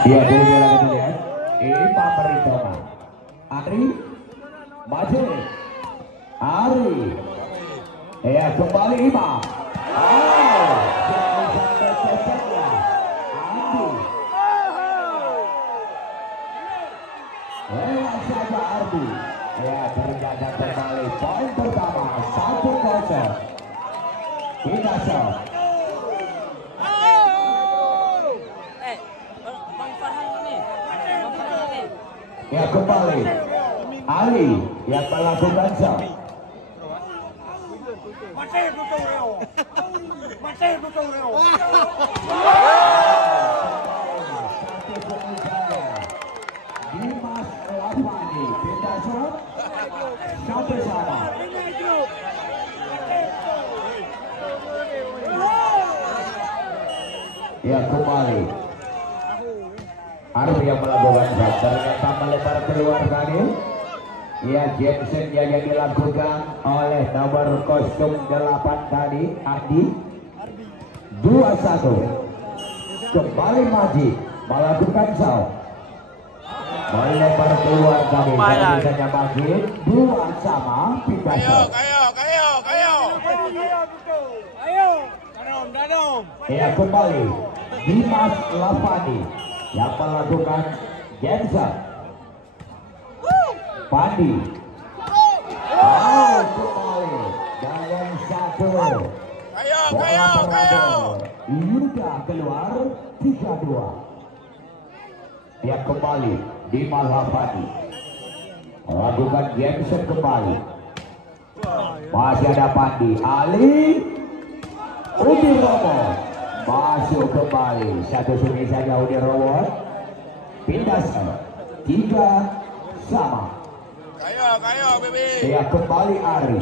Iya, kita lihat. Ini Pak Peritona. Ari, maju. Ari. Ya, kembali Imam. Oh, jangan sampai ceceknya. Andi. Lewat saja Ardi. Ya, terjaga kembali. Poin pertama, 1-0. Kita shot. Ya, kembali Ali yang melakukan shot. Dimas Lavani pindah shot sampai sana. Ya, kembali Arif yang melakukan shot, ternyata melebar keluar tadi. Ya, Jensen yang dilakukan oleh nomor kostum 8 tadi, Adi. 2-1. Kembali Majid melakukan shot. Melebar keluar tadi. Misalnya Majid 2 sama pindah shot. Ya, kembali Dimas Lavani yang melakukan Jensen. Pandi. Oh, kembali dengan 1. Yuda keluar 3-2. Ya, kembali Dimas Lavani melakukan Jensen kembali. Masih ada Pandi. Ali Udi Romo masuk kembali. 1-1 saja Udi Romo. Pindah 3 sama. Kayo, baby. Ya, kembali Ari.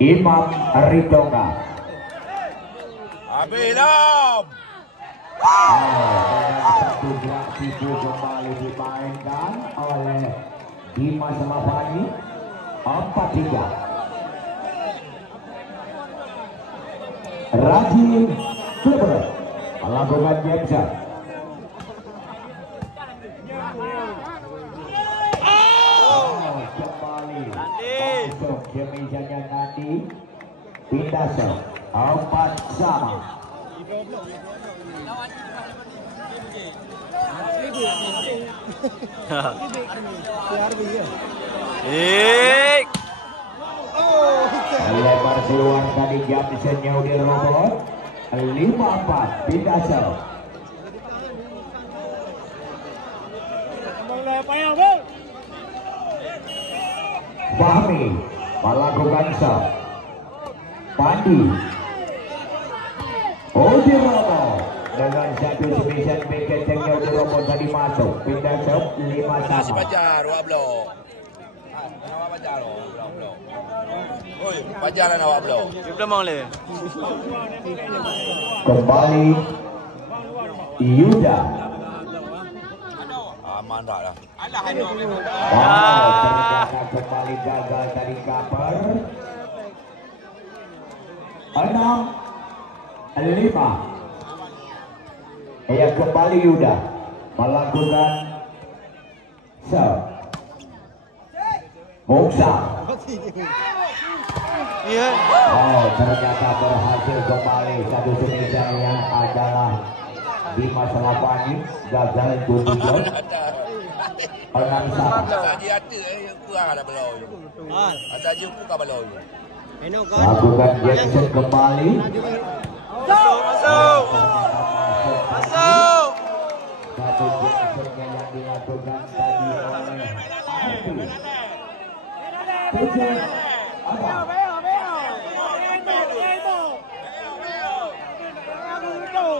Imam Ritonga. Abilam. Satu gerak tipu kembali dimainkan oleh Dimas Lavani. 4-3. Rajin Kleber melakukan Jensen. Kembali masuk kemejanya Nandi. Pindah shot 4 sama. Lebar keluar tadi Jensennya udah robot. 5-4 pindah shot. Fahmi melakukan shot. Pandi Udi Romo dengan 1 submission piketnya Udi Romo tadi masuk. Pindah shot 5 sama. Pajar, awak blok. Awak pajar loh, blok. Oi, pajaran awak blok. Belum mau le. Kembali Yuda. Aman dah lah. Ternyata kembali gagal dari Kaper. 6-5. Ya, kembali Yuda melakukan shot. Moksa. Oh, ternyata berhasil kembali. 1-1 yang adalah Dimas Lavani gagal 7 6 sama. Saji hati kurang ada belau. Saji buka belau. Lakukan Jensen kembali. Masuk. Satu Jensen yang dilakukan tadi oleh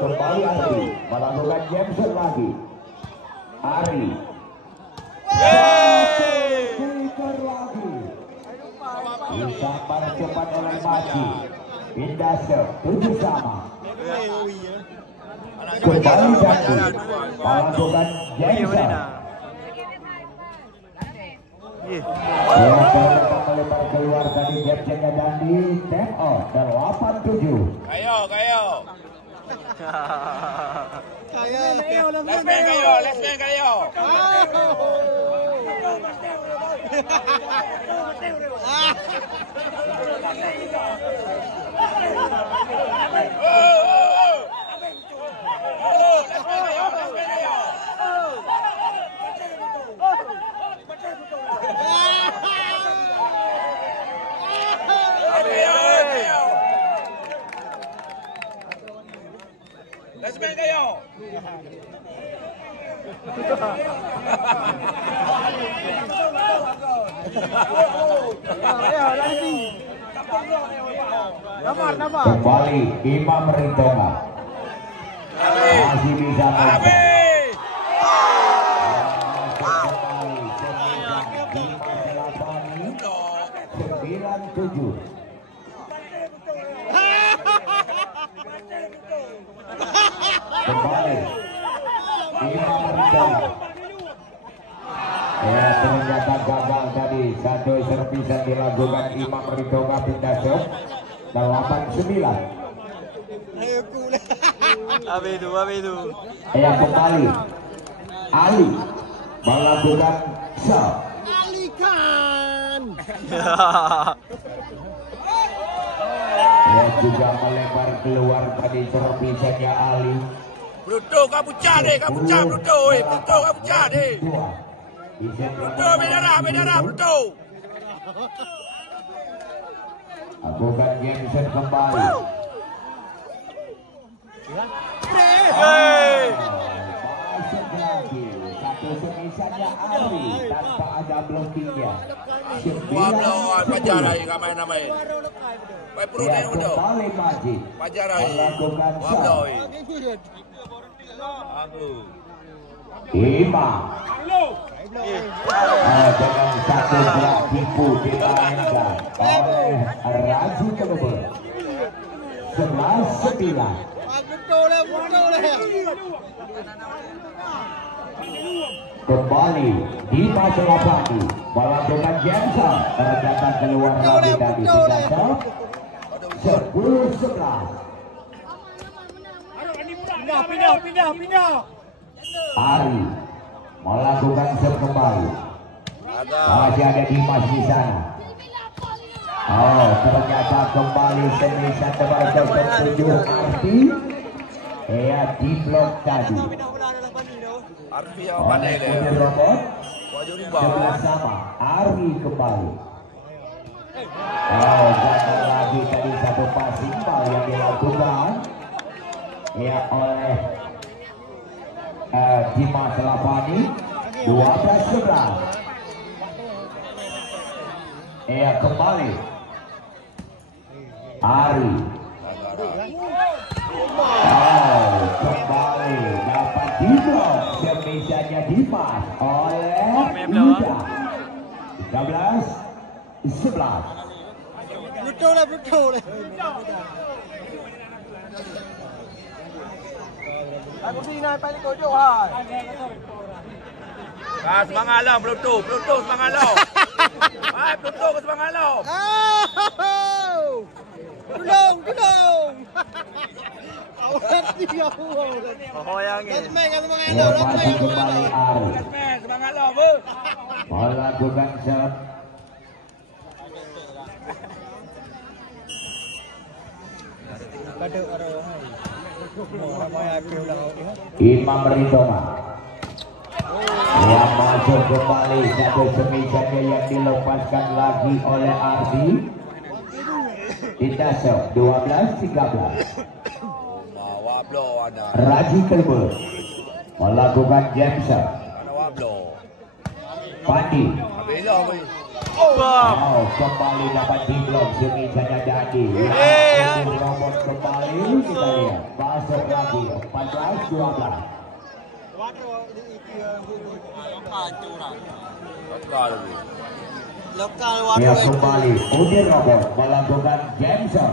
kembali Ari melakukan Jensen lagi. Ari lagi disambar cepat oleh Maji. Pindah shot 7 sama. Kembali Dandi melakukan Jensen. melebar keluar tadi Jepsennya Dandi tap out 87. Kayo. Let's main kayo. Let's main kayo. Kembali Imam Rintonga masih bisa Habis. 97. Kembali Imam Rintonga. Ya, ternyata gagal tadi. Satu servisan dilakukan Imam Rintonga pindah shot 89. Apa itu? Ya, kembali Ali melakukan shot. Ya, juga melebar keluar tadi servisannya Ali. Bruto kamu cari, Bruto kamu cari. Bruto beda Bruto. Lakukan Jensen kembali. Masuk lagi. Satu semisannya Ali tanpa ada blockingnya. Wablo, pajarai main. Baik Bruno udah. Kembali Majid. Pajarai. Melakukan Wablo. shot. Aku. Imam. Dengan satu gerak tipu dimainkan oleh Raji Kelebur. 11-9. Kembali Dimas Lapandi melakukan Jensen, ternyata keluar lagi dari Dimas. 10-11. Pindah. Ari melakukan set kembali. Masih ada Dimas di sana. Oh, ternyata kembali semisan nomor 7 Arti. Ya, di blok tadi. Arfi yang pandai Oleh deh. robot. Wajib Sebelah sama Ari kembali. Oh, gagal lagi tadi satu passing ball yang dilakukan ya oleh Dimas Lapani. 12-11. Ya, kembali Ari. Oh, kembali dapat diblok semisannya Dimas oleh Yuda. 13-11. Betul. Aku sini naik balik kau jauh hai. Semangat lah Pluto semangat lah. Hai Pluto ke semangat lah. Tolong. Awak dia. Oh yang ini. Ya, masih kembali Ari Semangat lah bu. melakukan shot. Imam Rintonga yang masuk kembali satu semisannya yang dilepaskan lagi oleh Ardi. Kita shot 12-13. Wablo ada. Raji Kelbur melakukan Jensen. Ada Wablo. Pandi. Bela boy. Oh, kembali dapat diblok semisannya Dandi. Robot kembali kita lihat. Masuk lagi 14-12. Ya, kembali Udin Robot melakukan Jensen.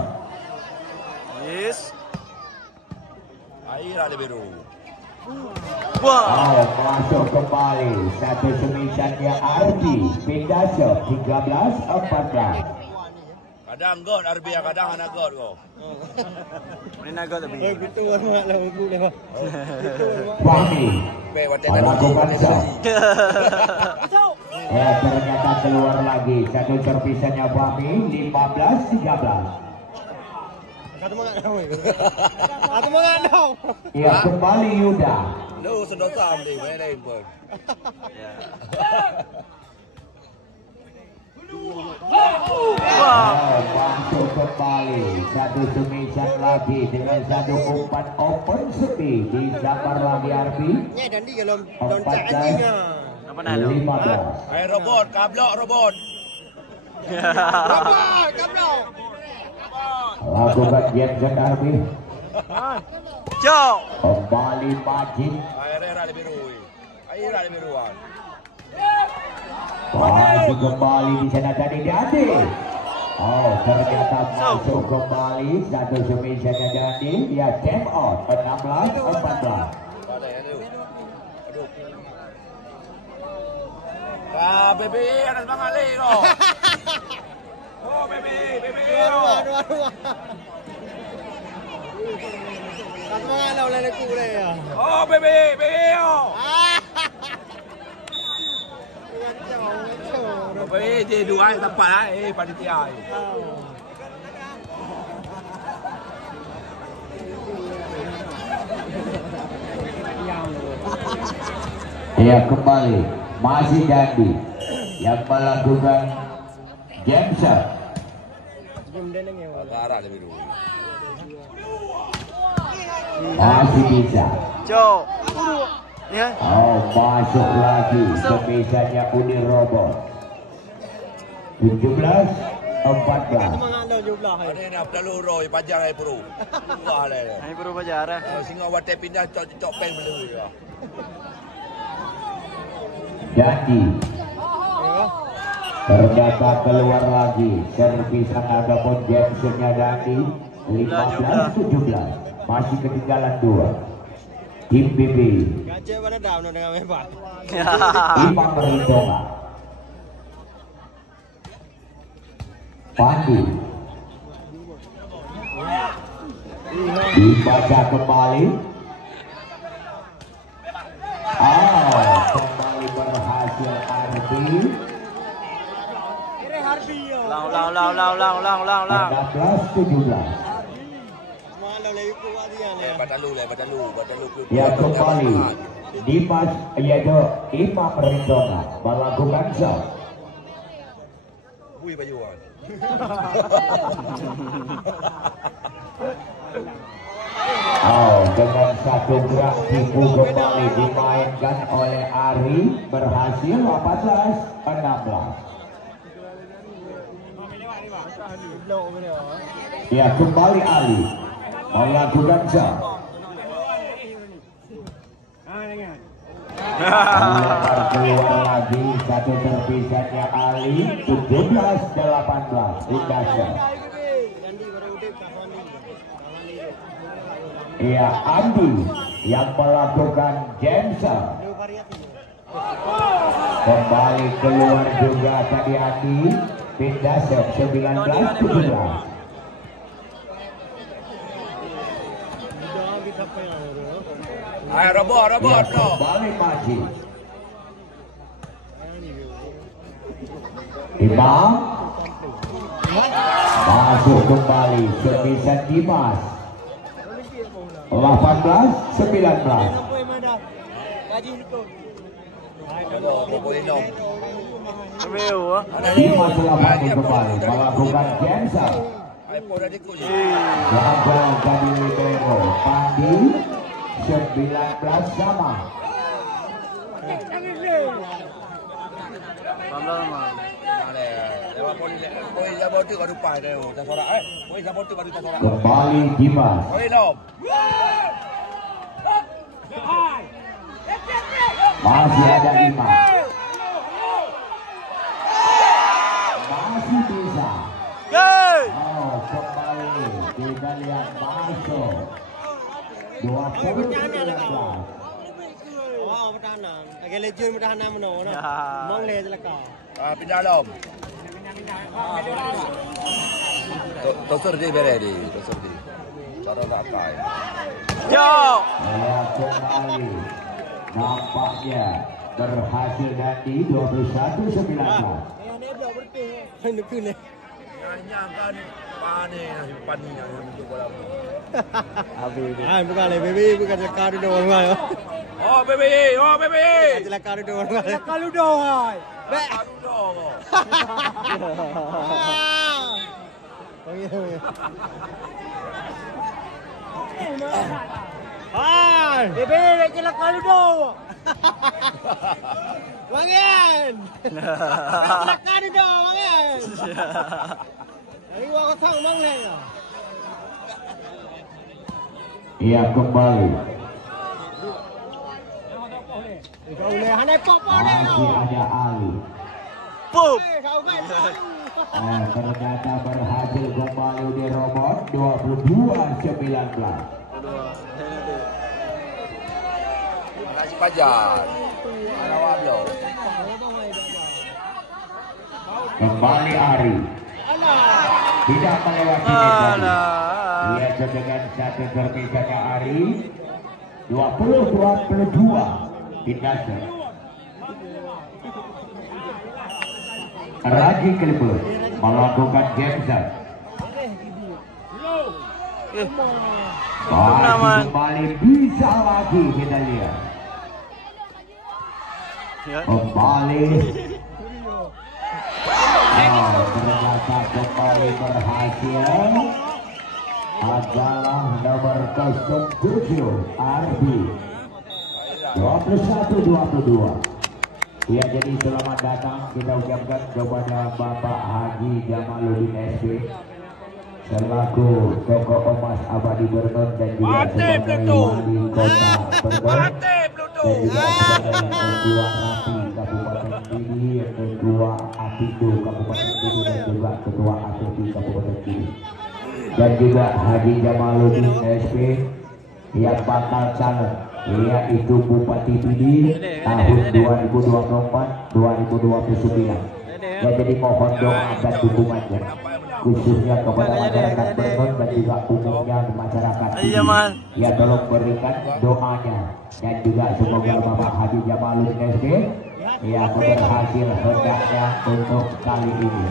Yes. Air ada biru. Wah. Masuk kembali satu semisannya Ardi pindah ke 13-14. Kadang god RB, kadang anak god kau. Ini naga tapi. Betul mak lah aku dah. Fahmi melakukan shot. Ternyata keluar lagi satu serpisannya Fahmi 15-13. Kata mangat dong. Ya kembali Yuda. Lu sedot sam ni, main lain pun. Masuk kembali satu semisan lagi dengan satu umpan open speed di Zamar lagi Arbi. Ni dan dia kalau loncat anjingnya. Apa nak lu? 15. Hai robot, kablok robot. Kablok. Lakukan Jensen Arbi. Jauh. Kembali Majid. Hai Rera lebih biru. Hai Rera lebih biruan. Maju kembali di sana tadi Dandi. Oh ternyata masuk kembali satu semisannya Dandi. Ya time out 16-14. Ada ya tu. Aduh. Ah, baby, ada semangat lagi kau. Oh, baby. Dua. Kata mangat lah oleh aku boleh ya. Oh, baby. Oh. Baby, dia dua tempat lah. Panitia. Ya kembali masih Dandi yang melakukan jam shot. Agak arah lebih dulu. Masih bisa. Jauh. Ya. Oh masuk lagi semisannya Uni Robot 17-14. Kata mangat lah jumlah. Ada yang nak lalu roy panjang ai puru. Wah le. Ini perlu bajar eh. Singa watai pindah cok peng belu ya. Dandi ternyata keluar lagi servisan ada pun Jamesnya Dandi 15-17. Masih ketinggalan 2 tim BB. Gajah pada down dengan hebat. Imam Ridonga Pandi dibaca kembali. Kembali berhasil Arbi. Ulang. 16-17. Batalu. Ya kembali Dimas yaitu Imam Ridonga melakukan shot. Bui bajuan. Dengan satu gerak tipu kembali dimainkan oleh Ari berhasil 14-16. Ya kembali Ali melakukan shot. Keluar lagi satu terpisahnya Ali 17-18 Indasya. Ya Andi yang melakukan Jensen. Kembali keluar juga tadi Andi pindah 19-17. Hai robot no. Kembali Majid. Imam masuk kembali semisan Dimas 18-19. Dimas lagi kembali melakukan Jensen. Gagal dari libero Pandi 19 sama. Kembali Dimas. Masih ada 5. Masih bisa. Kembali kita lihat masuk 20-19. Lagi lejun mudah hana meno no. Mong le celaka. Pindah dalam. Tosur dia beres dia. Tosur dia. Cara pakai. Yo. Ya kembali. Nampaknya berhasil nanti 21-19. Nak ni. Nyanyikan pani yang untuk bola. Habis. Ah, bukan le baby, bukan celaka duduk orang. Oh baby. Celaka duduk orang. Celaka duduk hai. Bek. Hai, bebe celaka duduk. Mangen. Celaka duduk, mangen. Ini gua kosong mang le. Ia kembali. Boleh, hanai pop-pop ni. Masih ada Ali. Pup. Ternyata berhasil kembali di robot 22-19. Kasih pajar. Ada wablo. Kembali Ari. Tidak melewati meja. Lihat dengan satu terpisahnya Ari. 20-22. Pinasar. Raji Kelber melakukan gemser. Kembali bisa lagi kita lihat. Kembali. Ternyata kembali berhasil adalah nomor 07 Ardi. 21-22. Ya, jadi selamat datang kita ucapkan kepada Bapak Haji Jamaluddin SP selaku tokoh emas abadi Bernon dan juga sebagai wali kota Bernon dan juga sebagai ketua Rapi Kabupaten Pidi, ketua Apindo Kabupaten Pidi dan juga ketua ATP Kabupaten Pidi, dan juga Haji Jamaluddin SP yang bakal calon yaitu Bupati Pidi tahun 2024-2029. Ya, jadi mohon doa dan dukungannya khususnya kepada masyarakat Bernon dan juga umumnya masyarakat Pidi. Ya, tolong berikan doanya dan juga semoga Bapak Haji Jamaluddin SP ya berhasil hendaknya untuk kali ini.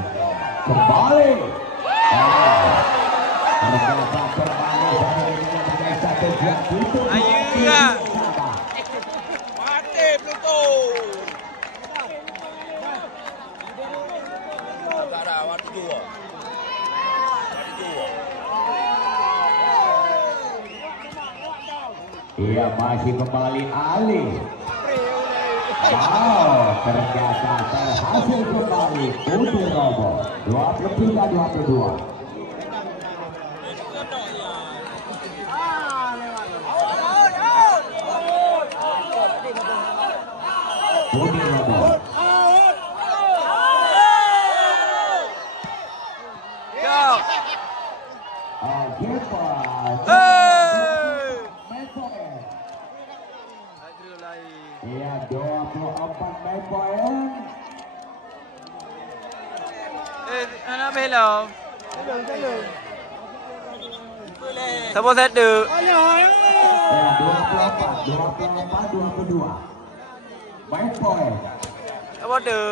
Kembali. Ternyata kembali dengan satu jam itu. Mati Pluto. Tak ada waktu dua. Iya, masih kembali Ali. Ternyata berhasil kembali Putri Robo 23-22. Putri Robo. Iya, 24 poin. Anak belum. Siapa set tu? Ya, 24-22. Main poin. Siapa tu?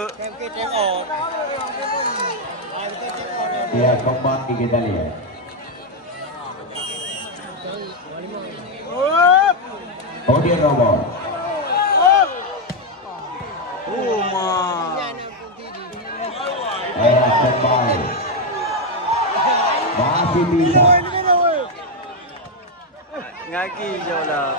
Ya, kembali kita lihat. Putri Robo. Kembali masih bisa Ngaki je lah.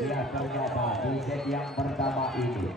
Ya, ternyata di set yang pertama ini